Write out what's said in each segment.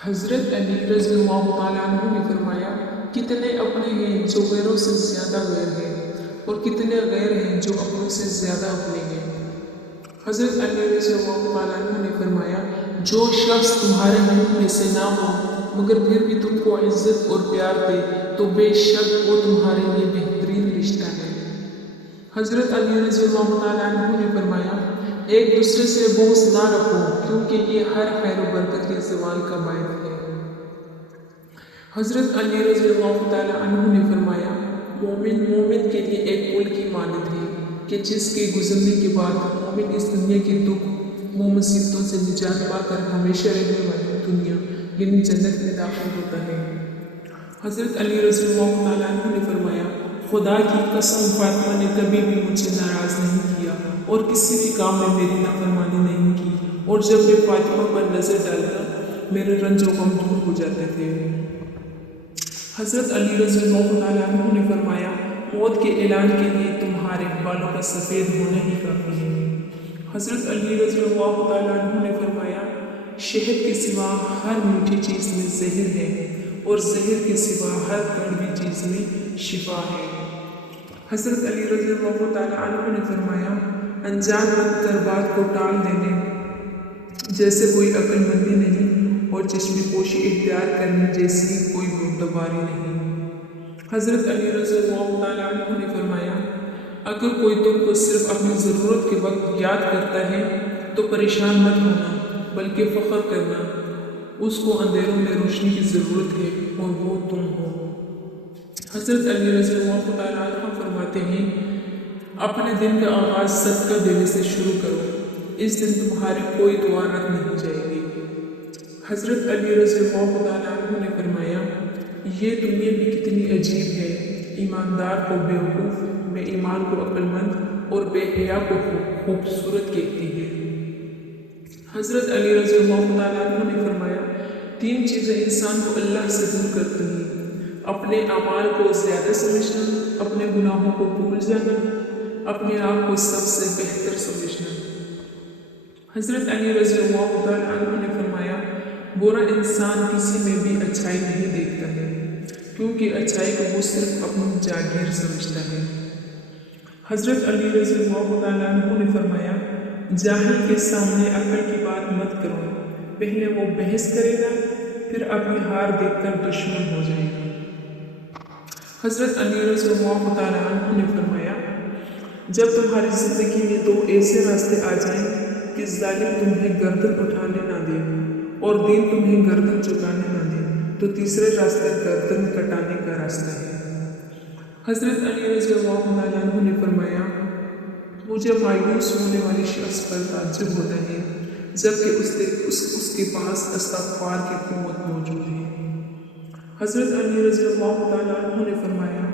حضرت علی رضی اللہ تعالیٰ عنہ نے فرمایا، کتنے اپنے ہیں جو غیروں سے زیادہ غیر ہیں، اور کتنے غیر ہیں جو اپنوں سے زیادہ اپنے ہیں۔ حضرت علی رضی اللہ تعالیٰ عنہ نے فرمایا، جو شخص تمہارے منہ میں سے نہ ہو مگر پھر بھی تم کو عزت اور پیار دے تو بے شک وہ تمہارے لیے بہترین رشتہ ہے۔ حضرت علی رضی اللہ تعالیٰ عنہ نے فرمایا، ایک دوسرے سے بغض نہ رکھو کیونکہ یہ ہر خیر و برکت کے زوال کا باعث ہے۔ حضرت علی رضی اللہ تعالیٰ عنہ نے فرمایا، مومن کے لیے ایک پل کی مانند ہے کہ جس کے گزرنے کے بعد مومن اس دنیا کے دکھ و مصیبتوں سے نجات پا کر ہمیشہ رہنے والی دنیا یعنی جنت میں داخل ہوتا ہے۔ حضرت علی رضی اللہ تعالیٰ عنہ نے فرمایا، خدا کی قسم فاطمہ نے کبھی بھی مجھے ناراض نہیں کیا اور کسی بھی کام میں میری نافرمانی نہیں کی، اور جب میں فاطمہ پر نظر ڈالتا میرے رنج و غم دور ہو جاتے تھے۔ حضرت علی رضی اللہ تعالیٰ عنہ نے فرمایا، موت کے اعلان کے لیے تمہارے بالوں کا سفید ہونا ہی کافی ہے۔ حضرت علی رضی اللہ تعالیٰ عنہ نے فرمایا، شہد کے سوا ہر میٹھی چیز میں زہر ہے اور زہر کے سوا ہر کڑوی چیز میں شفا ہے۔ حضرت علی رضی اللہ تعالیٰ عنہ نے فرمایا، انجان بن کر بات کو ٹال دینے جیسے کوئی عقل مندی نہیں اور چشم پوشی اختیار کرنے جیسی کوئی بردباری نہیں۔ حضرت علی رضی اللہ تعالیٰ عنہ نے فرمایا، اگر کوئی تم کو صرف اپنی ضرورت کے وقت یاد کرتا ہے تو پریشان مت ہونا بلکہ فخر کرنا، اس کو اندھیروں میں روشنی کی ضرورت ہے اور وہ تم ہو۔ حضرت علی رضی اللہ تعالیٰ عنہ فرماتے ہیں، اپنے دن کا آغاز صدقہ دینے سے شروع کرو، اس دن تمہاری کوئی دعا رد نہیں جائے گی۔ حضرت علی رضی اللہ تعالیٰ عنہ نے فرمایا، یہ دنیا بھی کتنی عجیب ہے، ایماندار کو بیوقوف، بے ایمان کو عقل مند اور بے حیا کو خوبصورت کہتی ہے۔ حضرت علی رضی اللہ تعالیٰ عنہ نے فرمایا، تین چیزیں انسان کو اللہ سے دور کرتی ہیں، اپنے اعمال کو زیادہ سمجھنا، اپنے گناہوں کو بھول جانا، اپنے آپ کو سب سے بہتر سمجھنا۔ حضرت علی رضی اللہ تعالیٰ عنہ نے فرمایا، برا انسان کسی میں بھی اچھائی نہیں دیکھتا ہے کیونکہ اچھائی کو وہ صرف اپنی جاگیر سمجھتا ہے۔ حضرت علی رضی اللہ تعالیٰ عنہ نے فرمایا، جاہل کے سامنے عقل کی بات مت کرو، پہلے وہ بحث کرے گا پھر اپنی ہار دیکھ کر دشمن ہو جائے گا۔ حضرت علی رضی اللہ تعالیٰ عنہ نے فرمایا، جب تمہاری زندگی میں دو ایسے راستے آ جائیں کہ ظالم تمہیں گردن اٹھانے نہ دے اور دین تمہیں گردن جھکانے نہ دے تو تیسرے راستے گردن کٹانے کا راستہ ہے۔ حضرت علی رضی اللہ تعالیٰ عنہ نے فرمایا، مجھے مایوس ہونے والے شخص پر تعجب ہوتا ہے جبکہ اس کے پاس استغفار کی قوت موجود ہے۔ حضرت علی رضی اللہ تعالیٰ عنہ نے فرمایا،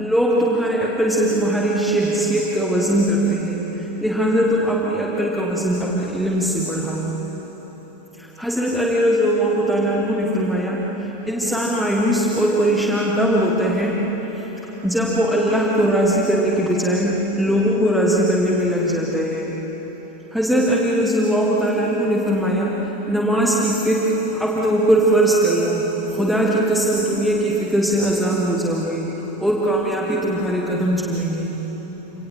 لوگ تمہارے عقل سے تمہاری شخصیت کا وزن کرتے ہیں، لہٰذا تم اپنی عقل کا وزن اپنے علم سے بڑھاؤ۔ حضرت علی رضی اللہ تعالیٰ عنہ نے فرمایا، انسان مایوس اور پریشان تب ہوتا ہے جب وہ اللہ کو راضی کرنے کے بجائے لوگوں کو راضی کرنے میں لگ جاتا ہے۔ حضرت علی رضی اللہ تعالیٰ عنہ نے فرمایا، نماز کی فکر اپنے اوپر فرض کر لو، خدا کی قسم دنیا کی فکر سے آزاد ہو جاؤ گے اور کامیابی تمہارے قدم چومے گی۔